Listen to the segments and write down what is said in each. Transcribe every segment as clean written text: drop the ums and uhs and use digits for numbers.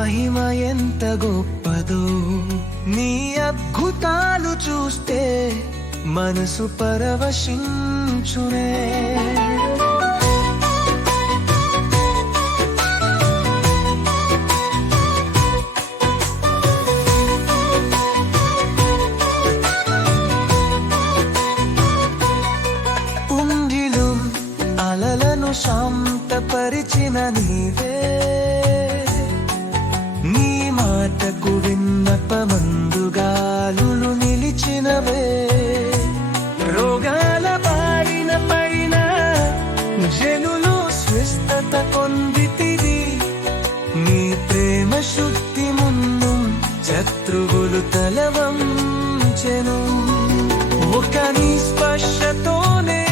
మహిమ ఎంత గొప్పదో, నీ అద్భుతాలు చూస్తే మనసు పరవశించునే. ఉండిలో అలలను శాంతపరిచిన నీవే, నీ మాటకు విన్నపమందుగాలులు నిలిచినవే. రోగాల బారిన పైన జనులు స్వస్థత పొందితివి, నీ ప్రేమ శుద్ధి మున్ను శత్రువులు తలవంచెను. ఒక నీ స్పర్శతోనే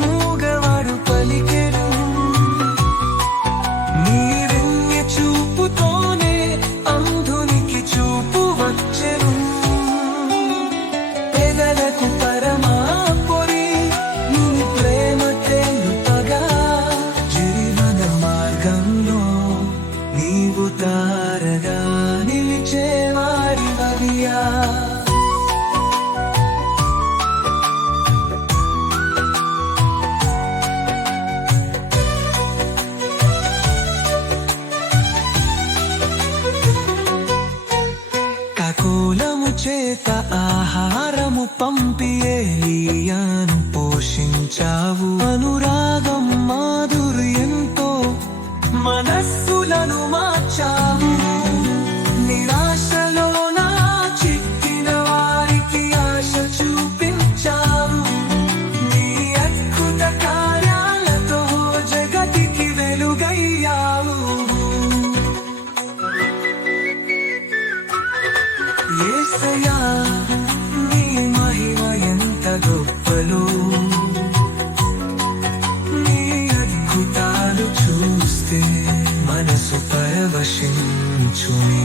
మూగవాడు పలికెను, నీ వెన్య చూపుతోనే అంధునికి చూపు వచ్చెను. పెదలకు పరమా పొరి నీ ప్రేమ తెలుపగా, జీవన మార్గంలో నీవు తారగా నిలిచేవారివయ్యా. కాకోలము చేత ఆహారము పంపి ఏలీయాను పోషించావు. అనురాగం మాధుర్యంతో మనస్సులను మార్చావు. నిరాశలో నా చిక్కిన వారికి ఆశ చూపించావు. నీ అద్భుత కార్యాలతో జగతికి వెలుగయ్యావు. యేసయ్యా, నీ మహిమ ఎంత గొప్పలో, నీ అద్భుతాలు చూస్తే మనసు పరవశించునే.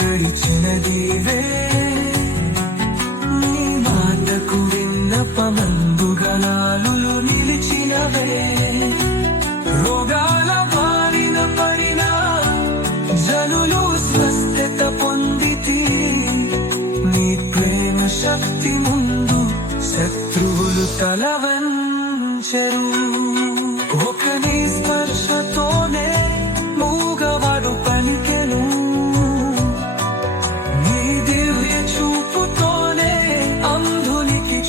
గడిచినదివే, నీ మాటకు విన్నపమందుగలాలులు నిలిచినవే. రోగాల బారిన పడిన జనులు స్వస్థత పొందితి, నీ ప్రేమ శక్తి ముందు శత్రువులు తలవంచెరు. ఒక నీ స్పర్శతోనే మూగవాడు పలికెను,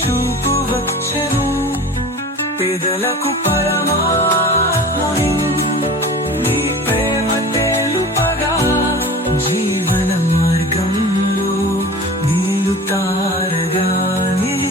చూపు వచ్చెను. పేదలకు పరమా